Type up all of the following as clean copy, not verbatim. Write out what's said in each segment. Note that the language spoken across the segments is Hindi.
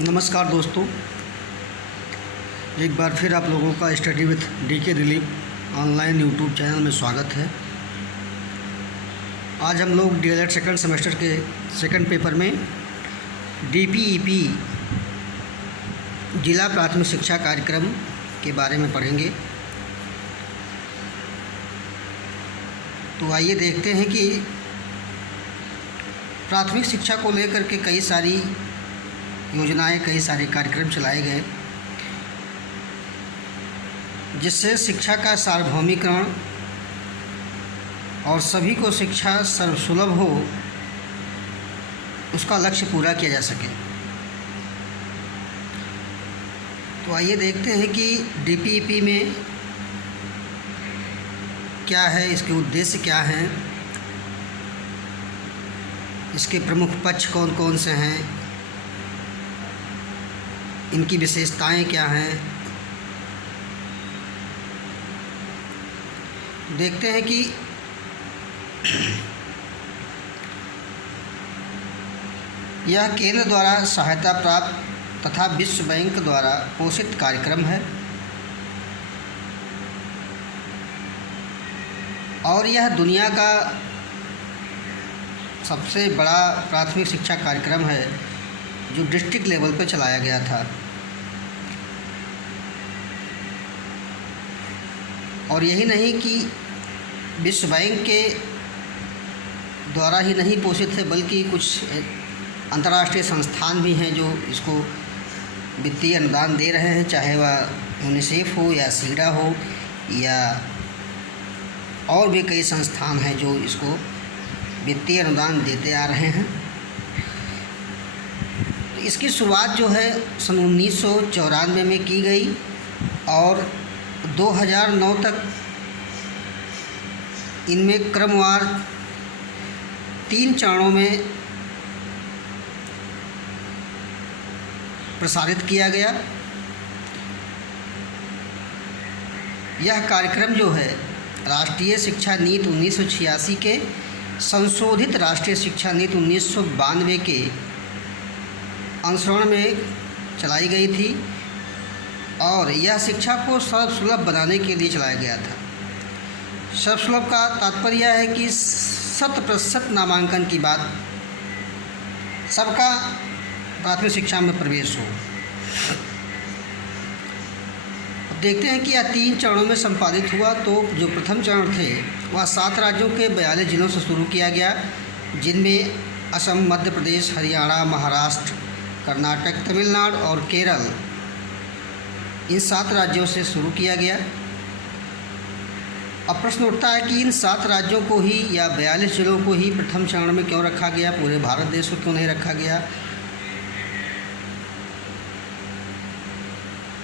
नमस्कार दोस्तों, एक बार फिर आप लोगों का study with DK relief online YouTube channel में स्वागत है। आज हम लोग डीएलएड सेकंड सेमेस्टर के सेकंड पेपर में डीपीईपी जिला प्राथमिक शिक्षा कार्यक्रम के बारे में पढ़ेंगे। तो आइए देखते हैं कि प्राथमिक शिक्षा को लेकर के कई सारी योजनाएं, कई सारे कार्यक्रम चलाए गए जिससे शिक्षा का सार्वभौमिकरण और सभी को शिक्षा सर्वसुलभ हो, उसका लक्ष्य पूरा किया जा सके। तो आइए देखते हैं कि डीपीईपी में क्या है, इसके उद्देश्य क्या हैं, इसके प्रमुख पक्ष कौन कौन से हैं, इनकी विशेषताएं क्या हैं। देखते हैं कि यह केंद्र द्वारा सहायता प्राप्त तथा विश्व बैंक द्वारा पोषित कार्यक्रम है और यह दुनिया का सबसे बड़ा प्राथमिक शिक्षा कार्यक्रम है जो डिस्ट्रिक्ट लेवल पर चलाया गया था। और यही नहीं कि विश्व बैंक के द्वारा ही नहीं पोषित है, बल्कि कुछ अंतर्राष्ट्रीय संस्थान भी हैं जो इसको वित्तीय अनुदान दे रहे हैं, चाहे वह यूनिसेफ हो या सीडा हो या और भी कई संस्थान हैं जो इसको वित्तीय अनुदान देते आ रहे हैं। इसकी शुरुआत जो है सन 1994 में की गई और 2009 तक इनमें क्रमवार 3 चरणों में प्रसारित किया गया। यह कार्यक्रम जो है राष्ट्रीय शिक्षा नीति 1986 के संशोधित राष्ट्रीय शिक्षा नीति 1992 के अनुसरण में चलाई गई थी और यह शिक्षा को सर्वसुलभ बनाने के लिए चलाया गया था। सर्वसुलभ का तात्पर्य है कि 100% नामांकन की बात, सबका प्राथमिक शिक्षा में प्रवेश हो। अब देखते हैं कि यह 3 चरणों में संपादित हुआ। तो जो प्रथम चरण थे वह 7 राज्यों के 42 जिलों से शुरू किया गया, जिनमें असम, मध्य प्रदेश, हरियाणा, महाराष्ट्र, कर्नाटक, तमिलनाडु और केरल, इन 7 राज्यों से शुरू किया गया। अब प्रश्न उठता है कि इन 7 राज्यों को ही या 42 जिलों को ही प्रथम चरण में क्यों रखा गया, पूरे भारत देश को क्यों नहीं रखा गया।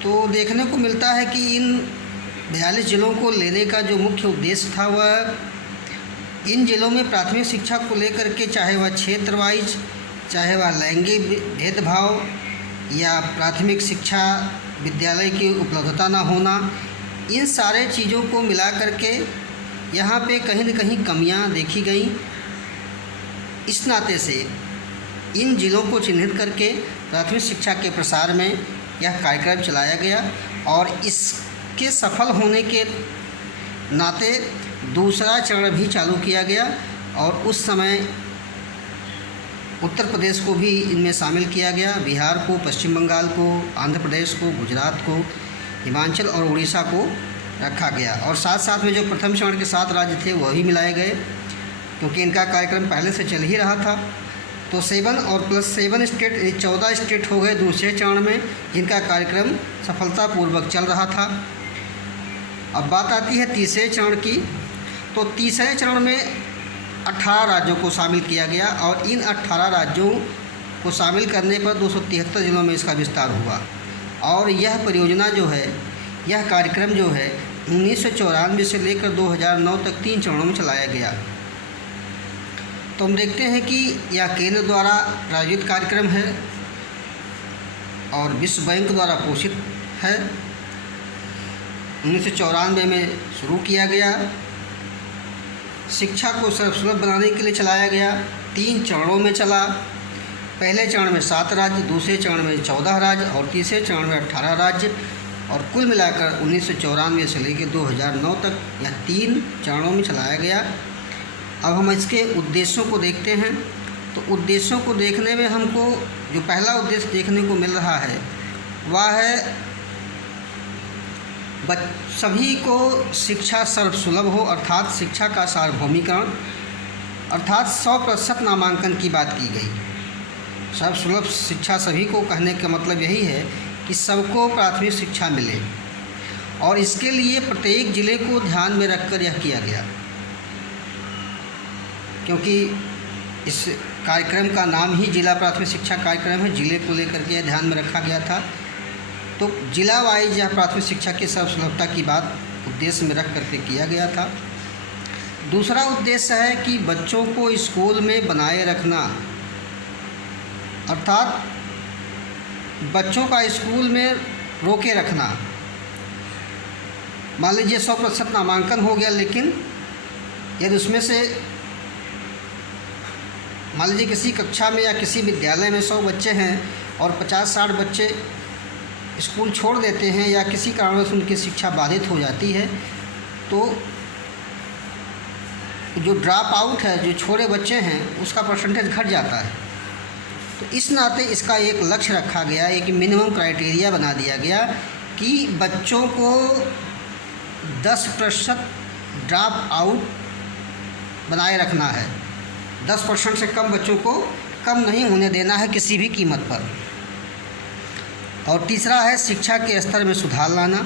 तो देखने को मिलता है कि इन 42 जिलों को लेने का जो मुख्य उद्देश्य था वह इन जिलों में प्राथमिक शिक्षा को लेकर के, चाहे वह क्षेत्र वाइज, चाहे वह लैंगिक भेदभाव या प्राथमिक शिक्षा विद्यालय की उपलब्धता न होना, इन सारे चीज़ों को मिला करके यहाँ पे कहीं न कहीं कमियाँ देखी गई। इस नाते से इन जिलों को चिन्हित करके प्राथमिक शिक्षा के प्रसार में यह कार्यक्रम चलाया गया और इसके सफल होने के नाते दूसरा चरण भी चालू किया गया और उस समय उत्तर प्रदेश को भी इनमें शामिल किया गया, बिहार को, पश्चिम बंगाल को, आंध्र प्रदेश को, गुजरात को, हिमाचल और उड़ीसा को रखा गया। और साथ साथ में जो प्रथम चरण के 7 राज्य थे वह भी मिलाए गए, क्योंकि इनका कार्यक्रम पहले से चल ही रहा था। तो 7 और +7 स्टेट, 14 स्टेट हो गए दूसरे चरण में, जिनका कार्यक्रम सफलतापूर्वक चल रहा था। अब बात आती है तीसरे चरण की। तो तीसरे चरण में 18 राज्यों को शामिल किया गया और इन 18 राज्यों को शामिल करने पर 273 जिलों में इसका विस्तार हुआ। और यह परियोजना जो है, यह कार्यक्रम जो है 1994 से लेकर 2009 तक 3 चरणों में चलाया गया। तो हम देखते हैं कि यह केंद्र द्वारा प्रायोजित कार्यक्रम है और विश्व बैंक द्वारा पोषित है। 1994 में शुरू किया गया, शिक्षा को सर्वसुलभ बनाने के लिए चलाया गया, 3 चरणों में चला पहले चरण में 7 राज्य, दूसरे चरण में 14 राज्य और तीसरे चरण में 18 राज्य, और कुल मिलाकर 1994 से लेकर 2009 तक यह 3 चरणों में चलाया गया। अब हम इसके उद्देश्यों को देखते हैं। तो उद्देश्यों को देखने में हमको जो पहला उद्देश्य देखने को मिल रहा है वह है सभी को शिक्षा सर्वसुलभ हो, अर्थात शिक्षा का सार्वभौमिकरण, अर्थात 100% नामांकन की बात की गई। सर्वसुलभ शिक्षा सभी को कहने का मतलब यही है कि सबको प्राथमिक शिक्षा मिले, और इसके लिए प्रत्येक ज़िले को ध्यान में रखकर यह किया गया, क्योंकि इस कार्यक्रम का नाम ही जिला प्राथमिक शिक्षा कार्यक्रम है। ज़िले को लेकर के ध्यान में रखा गया था। तो जिला वाइज यह प्राथमिक शिक्षा की सर्वसुलभता की बात उद्देश्य में रख करके किया गया था। दूसरा उद्देश्य है कि बच्चों को स्कूल में बनाए रखना, अर्थात बच्चों का स्कूल में रोके रखना। मान लीजिए 100% नामांकन हो गया, लेकिन यदि उसमें से मान लीजिए किसी कक्षा में या किसी विद्यालय में 100 बच्चे हैं और 50-60 बच्चे स्कूल छोड़ देते हैं या किसी कारणवश उनकी शिक्षा बाधित हो जाती है, तो जो ड्रॉप आउट है, जो छोड़े बच्चे हैं, उसका परसेंटेज घट जाता है। तो इस नाते इसका एक लक्ष्य रखा गया, एक मिनिमम क्राइटेरिया बना दिया गया कि बच्चों को 10% ड्रॉप आउट बनाए रखना है। 10% से कम बच्चों को कम नहीं होने देना है किसी भी कीमत पर। और तीसरा है शिक्षा के स्तर में सुधार लाना,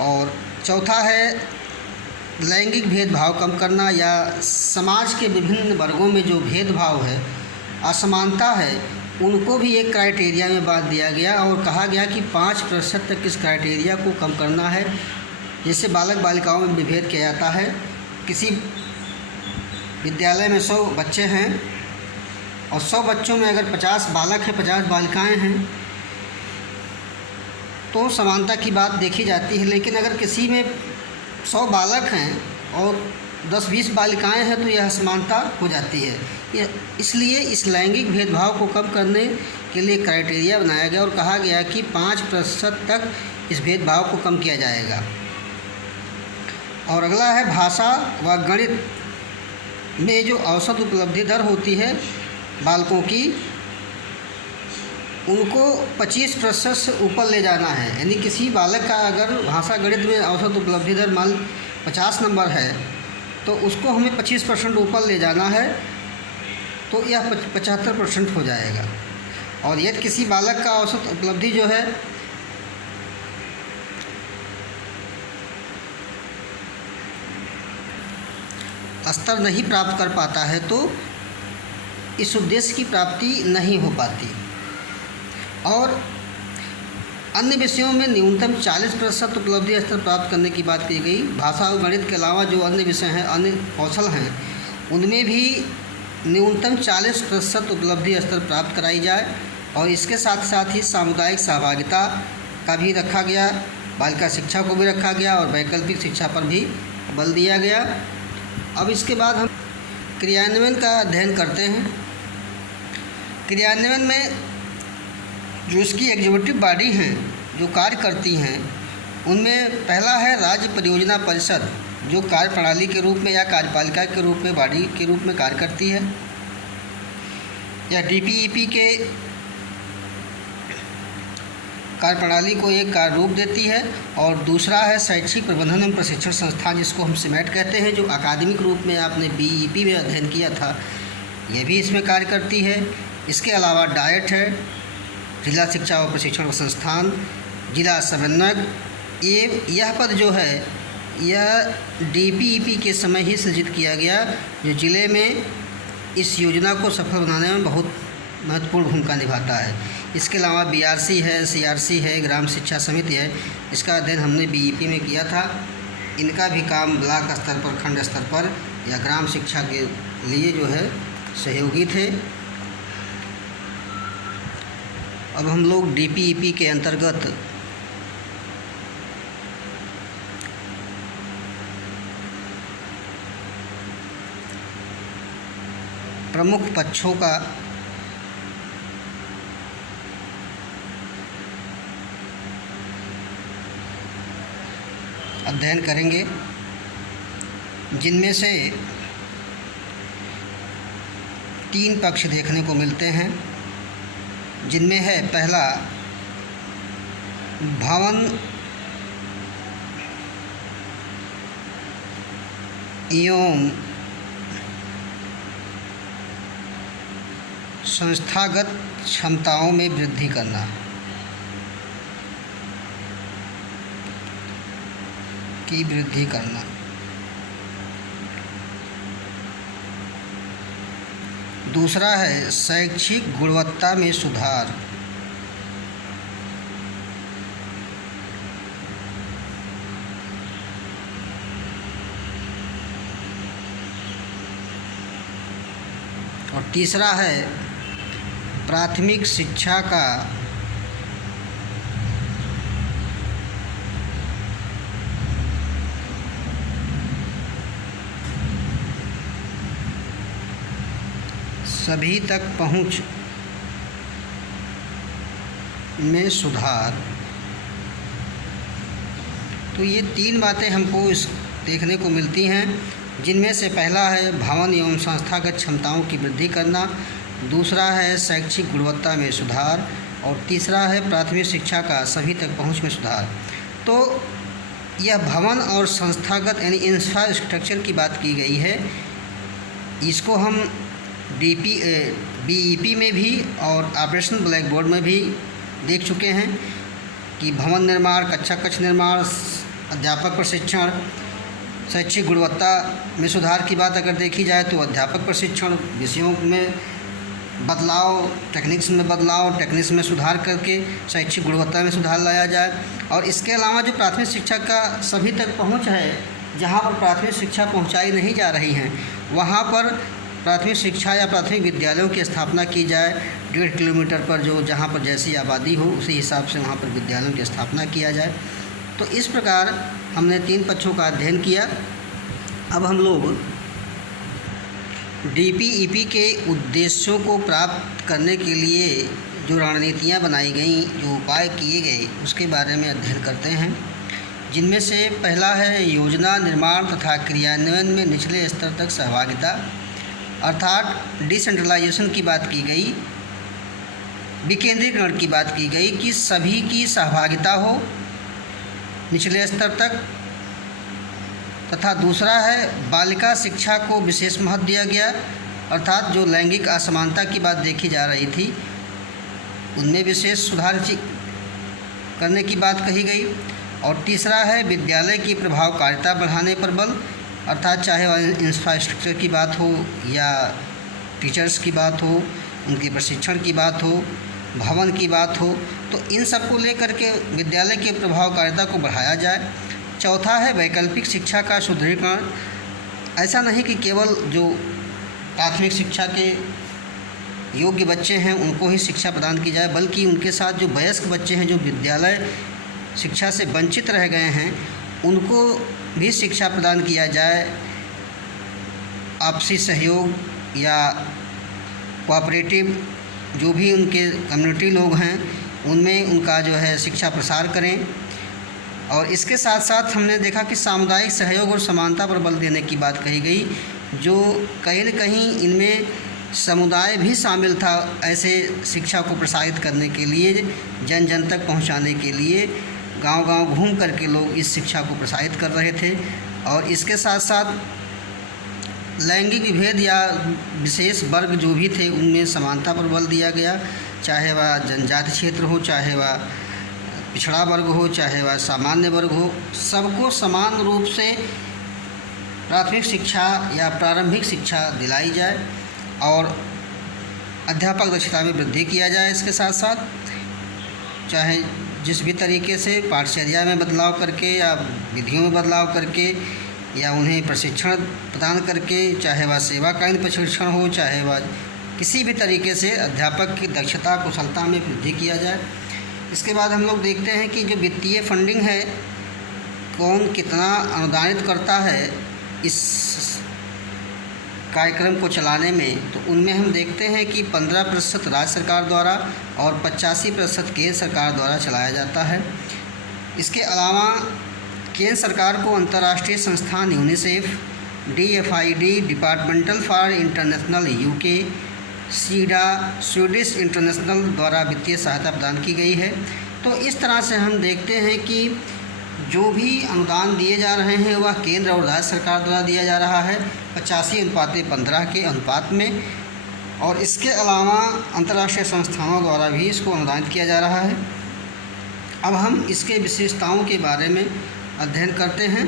और चौथा है लैंगिक भेदभाव कम करना, या समाज के विभिन्न वर्गों में जो भेदभाव है, असमानता है, उनको भी एक क्राइटेरिया में बांध दिया गया और कहा गया कि 5% तक इस क्राइटेरिया को कम करना है। जैसे बालक बालिकाओं में विभेद किया जाता है, किसी विद्यालय में 100 बच्चे हैं और 100 बच्चों में अगर 50 बालक हैं, 50 बालिकाएं हैं, तो समानता की बात देखी जाती है। लेकिन अगर किसी में 100 बालक हैं और 10-20 बालिकाएं हैं तो यह असमानता हो जाती है। इसलिए इस लैंगिक भेदभाव को कम करने के लिए क्राइटेरिया बनाया गया और कहा गया कि 5% तक इस भेदभाव को कम किया जाएगा। और अगला है भाषा व गणित में जो औसत उपलब्धि दर होती है बालकों की, उनको 25% से ऊपर ले जाना है। यानी किसी बालक का अगर भाषा गणित में औसत उपलब्धि दर मान 50 नंबर है तो उसको हमें 25% ऊपर ले जाना है, तो यह 75% हो जाएगा। और यदि किसी बालक का औसत उपलब्धि जो है स्तर नहीं प्राप्त कर पाता है तो इस उद्देश्य की प्राप्ति नहीं हो पाती। और अन्य विषयों में न्यूनतम 40% उपलब्धि स्तर प्राप्त करने की बात की गई। भाषा और गणित के अलावा जो अन्य विषय हैं, अन्य कौशल हैं, उनमें भी न्यूनतम 40% उपलब्धि स्तर प्राप्त कराई जाए। और इसके साथ साथ ही सामुदायिक सहभागिता का भी रखा गया, बालिका शिक्षा को भी रखा गया और वैकल्पिक शिक्षा पर भी बल दिया गया। अब इसके बाद हम क्रियान्वयन का अध्ययन करते हैं। क्रियान्वयन में जो इसकी एग्जीक्यूटिव बॉडी हैं जो कार्य करती हैं, उनमें पहला है राज्य परियोजना परिषद, जो कार्यप्रणाली के रूप में या कार्यपालिका के रूप में, बॉडी के रूप में कार्य करती है, या DPEP के कार्यप्रणाली को एक कार्य रूप देती है। और दूसरा है शैक्षिक प्रबंधन एवं प्रशिक्षण संस्थान, जिसको हम सिमेट कहते हैं, जो अकादमिक रूप में आपने BEP में अध्ययन किया था, यह भी इसमें कार्य करती है। इसके अलावा डाइट है, जिला शिक्षा और प्रशिक्षण संस्थान, जिला समन्वयक। यह पद जो है यह DPEP के समय ही सृजित किया गया, जो ज़िले में इस योजना को सफल बनाने में बहुत महत्वपूर्ण भूमिका निभाता है। इसके अलावा BRC है, CRC है, ग्राम शिक्षा समिति है, इसका अध्ययन हमने BEP में किया था। इनका भी काम ब्लॉक स्तर पर, खंड स्तर पर या ग्राम शिक्षा के लिए जो है सहयोगी थे। अब हम लोग DPEP के अंतर्गत प्रमुख पक्षों का अध्ययन करेंगे, जिनमें से 3 पक्ष देखने को मिलते हैं, जिनमें है पहला भवन एवं संस्थागत क्षमताओं में वृद्धि करना। दूसरा है शैक्षिक गुणवत्ता में सुधार। और तीसरा है प्राथमिक शिक्षा का सभी तक पहुंच में सुधार। तो ये 3 बातें हमको इस देखने को मिलती हैं, जिनमें से पहला है भवन एवं संस्थागत क्षमताओं की वृद्धि करना, दूसरा है शैक्षिक गुणवत्ता में सुधार और तीसरा है प्राथमिक शिक्षा का सभी तक पहुंच में सुधार। तो यह भवन और संस्थागत यानी इंफ्रास्ट्रक्चर की बात की गई है। इसको हम बीईपी में भी और ऑपरेशन ब्लैक बोर्ड में भी देख चुके हैं कि भवन निर्माण, कक्षा कक्ष निर्माण, अध्यापक प्रशिक्षण, शैक्षिक गुणवत्ता में सुधार की बात अगर देखी जाए तो अध्यापक प्रशिक्षण, विषयों में बदलाव, टेक्निक्स में सुधार करके शैक्षिक गुणवत्ता में सुधार लाया जाए। और इसके अलावा जो प्राथमिक शिक्षा का सभी तक पहुंच है, जहां पर प्राथमिक शिक्षा पहुंचाई नहीं जा रही है, वहां पर प्राथमिक शिक्षा या प्राथमिक विद्यालयों की स्थापना की जाए। 1.5 किलोमीटर पर जो जहाँ पर जैसी आबादी हो उसी हिसाब से वहाँ पर विद्यालयों की स्थापना किया जाए। तो इस प्रकार हमने 3 पक्षों का अध्ययन किया। अब हम लोग डीपीईपी के उद्देश्यों को प्राप्त करने के लिए जो रणनीतियाँ बनाई गई, जो उपाय किए गए, उसके बारे में अध्ययन करते हैं, जिनमें से पहला है योजना निर्माण तथा क्रियान्वयन में निचले स्तर तक सहभागिता, अर्थात डिसेंट्रलाइजेशन की बात की गई, विकेंद्रीकरण की बात की गई कि सभी की सहभागिता हो निचले स्तर तक। तथा दूसरा है बालिका शिक्षा को विशेष महत्व दिया गया, अर्थात जो लैंगिक असमानता की बात देखी जा रही थी उनमें विशेष सुधार करने की बात कही गई। और तीसरा है विद्यालय की प्रभावकारिता बढ़ाने पर बल, अर्थात चाहे वह इंफ्रास्ट्रक्चर की बात हो या टीचर्स की बात हो, उनके प्रशिक्षण की बात हो, भवन की बात हो, तो इन सब को लेकर के विद्यालय की प्रभावकारिता को बढ़ाया जाए। चौथा है वैकल्पिक शिक्षा का सुदृढ़ीकरण। ऐसा नहीं कि केवल जो प्राथमिक शिक्षा के योग्य बच्चे हैं उनको ही शिक्षा प्रदान की जाए, बल्कि उनके साथ जो वयस्क बच्चे हैं, जो विद्यालय शिक्षा से वंचित रह गए हैं, उनको भी शिक्षा प्रदान किया जाए। आपसी सहयोग या कोऑपरेटिव जो भी उनके कम्युनिटी लोग हैं उनमें उनका जो है शिक्षा प्रसार करें। और इसके साथ साथ हमने देखा कि सामुदायिक सहयोग और समानता पर बल देने की बात कही गई, जो कहीं न कहीं इनमें समुदाय भी शामिल था। ऐसे शिक्षा को प्रसारित करने के लिए, जन जन तक पहुंचाने के लिए गांव-गांव घूम करके लोग इस शिक्षा को प्रसारित कर रहे थे। और इसके साथ साथ लैंगिक विभेद या विशेष वर्ग जो भी थे उनमें समानता पर बल दिया गया, चाहे वह जनजाति क्षेत्र हो, चाहे वह पिछड़ा वर्ग हो, चाहे वह सामान्य वर्ग हो, सबको समान रूप से प्राथमिक शिक्षा या प्रारंभिक शिक्षा दिलाई जाए और अध्यापक दक्षता में वृद्धि किया जाए। इसके साथ साथ चाहे जिस भी तरीके से पाठचर्या में बदलाव करके या विधियों में बदलाव करके या उन्हें प्रशिक्षण प्रदान करके, चाहे वह सेवाकालीन प्रशिक्षण हो, चाहे वह किसी भी तरीके से अध्यापक की दक्षता कुशलता में वृद्धि किया जाए। इसके बाद हम लोग देखते हैं कि जो वित्तीय फंडिंग है, कौन कितना अनुदानित करता है इस कार्यक्रम को चलाने में, तो उनमें हम देखते हैं कि 15% राज्य सरकार द्वारा और 85% केंद्र सरकार द्वारा चलाया जाता है। इसके अलावा केंद्र सरकार को अंतर्राष्ट्रीय संस्थान UNICEF, DFID departmental for international UK, SIDA Swedish international द्वारा वित्तीय सहायता प्रदान की गई है। तो इस तरह से हम देखते हैं कि जो भी अनुदान दिए जा रहे हैं वह केंद्र और राज्य सरकार द्वारा दिया जा रहा है 85:15 के अनुपात में, और इसके अलावा अंतर्राष्ट्रीय संस्थानों द्वारा भी इसको अनुदानित किया जा रहा है। अब हम इसके विशेषताओं के बारे में अध्ययन करते हैं।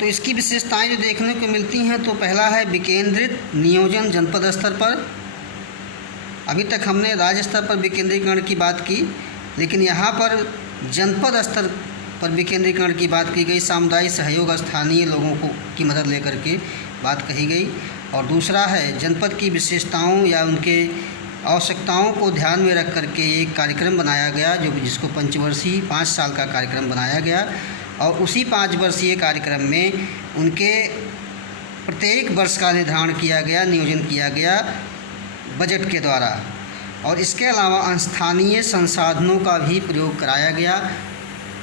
तो इसकी विशेषताएं जो देखने को मिलती हैं, तो पहला है विकेंद्रित नियोजन जनपद स्तर पर। अभी तक हमने राज्य स्तर पर विकेंद्रीकरण की बात की, लेकिन यहाँ पर जनपद स्तर पर विकेंद्रीकरण की बात की गई। सामुदायिक सहयोग, स्थानीय लोगों को की मदद लेकर के बात कही गई। और दूसरा है जनपद की विशेषताओं या उनके आवश्यकताओं को ध्यान में रख करके एक कार्यक्रम बनाया गया, जिसको पंचवर्षीय 5 साल का कार्यक्रम बनाया गया। और उसी 5 वर्षीय कार्यक्रम में उनके प्रत्येक वर्ष का निर्धारण किया गया, नियोजन किया गया बजट के द्वारा। और इसके अलावा स्थानीय संसाधनों का भी प्रयोग कराया गया।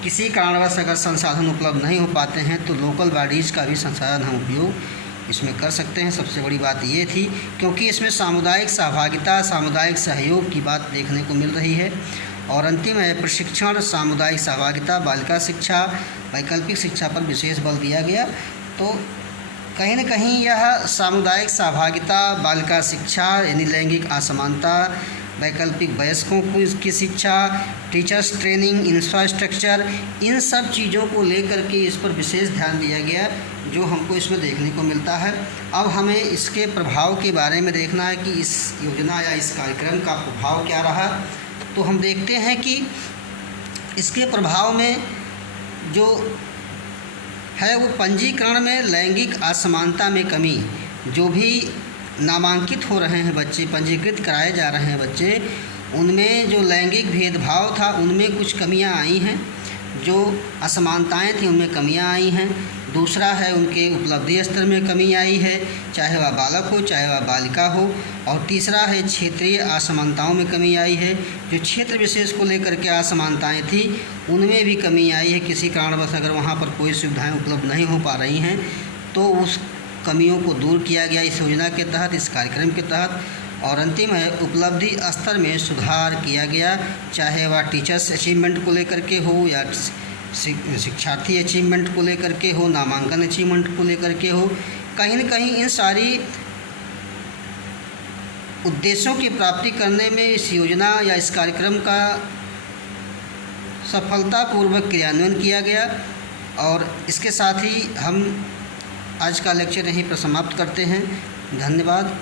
किसी कारणवश अगर संसाधन उपलब्ध नहीं हो पाते हैं तो लोकल बॉडीज़ का भी संसाधन हम उपयोग इसमें कर सकते हैं। सबसे बड़ी बात ये थी, क्योंकि इसमें सामुदायिक सहभागिता, सामुदायिक सहयोग की बात देखने को मिल रही है। और अंतिम है प्रशिक्षण, सामुदायिक सहभागिता, बालिका शिक्षा, वैकल्पिक शिक्षा पर विशेष बल दिया गया। तो कहीं न कहीं यह सामुदायिक सहभागिता, बालिका शिक्षा यानी लैंगिक असमानता, वैकल्पिक वयस्कों की शिक्षा, टीचर्स ट्रेनिंग, इंफ्रास्ट्रक्चर, इन सब चीज़ों को लेकर के इस पर विशेष ध्यान दिया गया, जो हमको इसमें देखने को मिलता है। अब हमें इसके प्रभाव के बारे में देखना है कि इस योजना या इस कार्यक्रम का प्रभाव क्या रहा। तो हम देखते हैं कि इसके प्रभाव में जो है वो पंजीकरण में लैंगिक असमानता में कमी, जो भी नामांकित हो रहे हैं बच्चे, पंजीकृत कराए जा रहे हैं बच्चे, उनमें जो लैंगिक भेदभाव था उनमें कुछ कमियां आई हैं, जो असमानताएं थी उनमें कमियां आई हैं। दूसरा है उनके उपलब्धि स्तर में कमी आई है, चाहे वह बालक हो चाहे वह बालिका हो। और तीसरा है क्षेत्रीय असमानताओं में कमी आई है, जो क्षेत्र विशेष को लेकर के असमानताएं थी उनमें भी कमी आई है। किसी कारणवश अगर वहाँ पर कोई सुविधाएं उपलब्ध नहीं हो पा रही हैं तो उस कमियों को दूर किया गया इस योजना के तहत, इस कार्यक्रम के तहत। और अंतिम है उपलब्धि स्तर में सुधार किया गया, चाहे वह टीचर्स अचीवमेंट को लेकर के हो या शिक्षार्थी अचीवमेंट को लेकर के हो, नामांकन अचीवमेंट को लेकर के हो। कहीं न कहीं इन सारी उद्देश्यों की प्राप्ति करने में इस योजना या इस कार्यक्रम का सफलतापूर्वक क्रियान्वयन किया गया। और इसके साथ ही हम आज का लेक्चर यहीं पर समाप्त करते हैं। धन्यवाद।